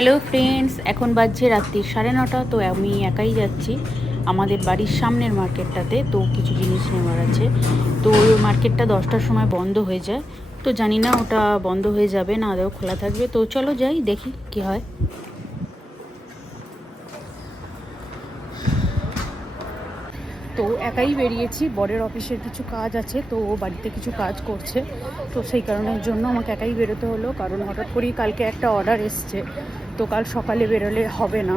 Hello friends, এখন বাজছে রাত্রি 9:30। তো আমি একাই যাচ্ছি আমাদের বাড়ির সামনের মার্কেটটাতে। তো কিছু জিনিস নেওয়ার আছে। তো ওই মার্কেটটা 10টার সময় বন্ধ হয়ে যায়। তো জানি না ওটা বন্ধ হয়ে যাবে না আদৌ খোলা থাকবে। তো চলো যাই, দেখি কি হয়। তো একাই বেরিয়েছি, বরের অফিসের কিছু কাজ আছে, তো ও বাড়িতে কিছু কাজ করছে। তো সেই কারণের জন্য আমাকে একাই বেরোতে হলো, কারণ হঠাৎ করেই কালকে একটা অর্ডার এসছে। তো কাল সকালে বেরোলে হবে না।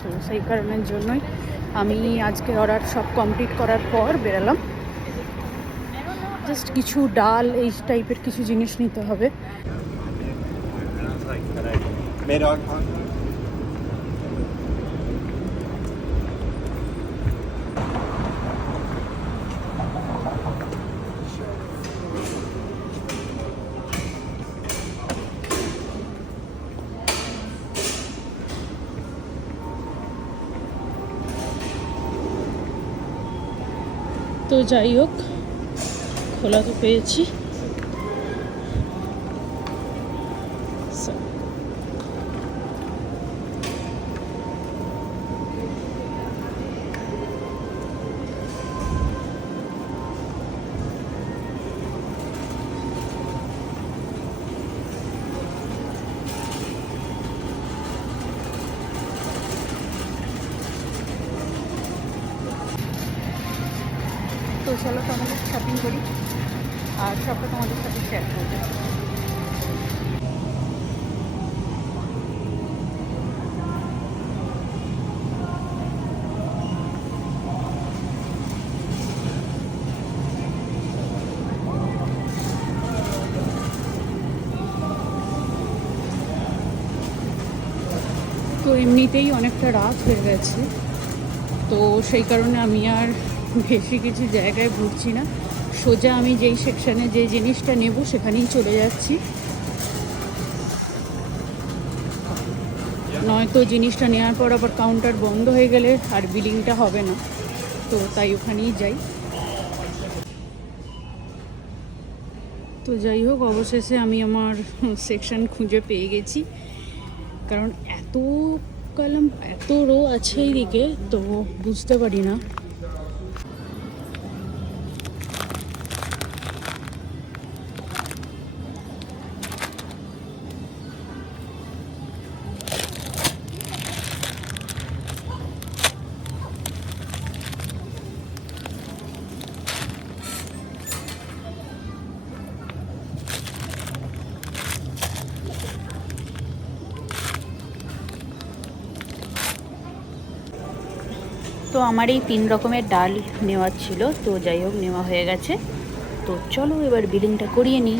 তো সেই কারণের জন্যই আমি আজকে অর্ডার সব কমপ্লিট করার পর বেরোলাম। জাস্ট কিছু ডাল এই টাইপের কিছু জিনিস নিতে হবে। তো যাই হোক, খোলা তো পেয়েছি। তো চলো তোমাদের শপিং করি আর সবটা তোমাদের সাথে শেয়ার করবো। তো এমনিতেই অনেকটা রাত হয়ে গেছে, তো সেই কারণে আমি আর বেশি কিছু জায়গায় ঘুরছি না। সোজা আমি যেই সেকশানে যে জিনিসটা নেব সেখানেই চলে যাচ্ছি, নয়তো জিনিসটা নেওয়ার পর আবার কাউন্টার বন্ধ হয়ে গেলে আর বিলিংটা হবে না। তো তাই ওখানেই যাই। তো যাই হোক, অবশেষে আমি আমার সেকশন খুঁজে পেয়ে গেছি, কারণ এত রো আছে এইদিকে, তো বুঝতে পারি না। তো আমার এই 3 রকমের ডাল নেওয়ার ছিল, তো যাই হোক নেওয়া হয়ে গেছে। তো চলো এবার বিলিংটা করিয়ে নিই।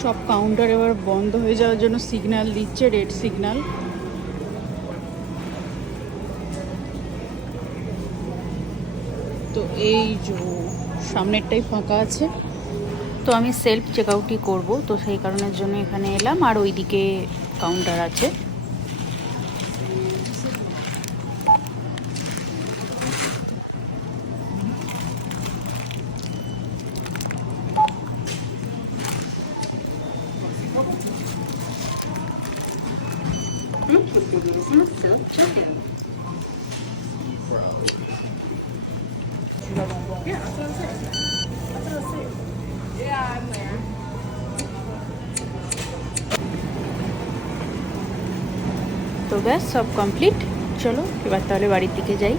সব কাউন্টার এবার বন্ধ হয়ে যাওয়ার জন্য সিগন্যাল দিচ্ছে, রেড সিগন্যাল। তো এই যে সামনেরটাই ফাঁকা আছে, তো আমি সেলফ চেক আউটই করবো, তো সেই কারণের জন্য এখানে এলাম। আর ওইদিকে কাউন্টার আছে। তো ব্যাস সব কমপ্লিট। চলো এবার তাহলে বাড়ির দিকে যাই।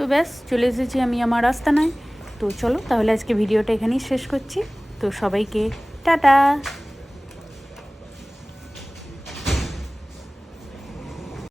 তো ব্যাস চলে এসেছি আমি আমার আস্তানায়। তো চলো তাহলে আজকে ভিডিওটা এখানেই শেষ করছি। তো সবাইকে টাটা।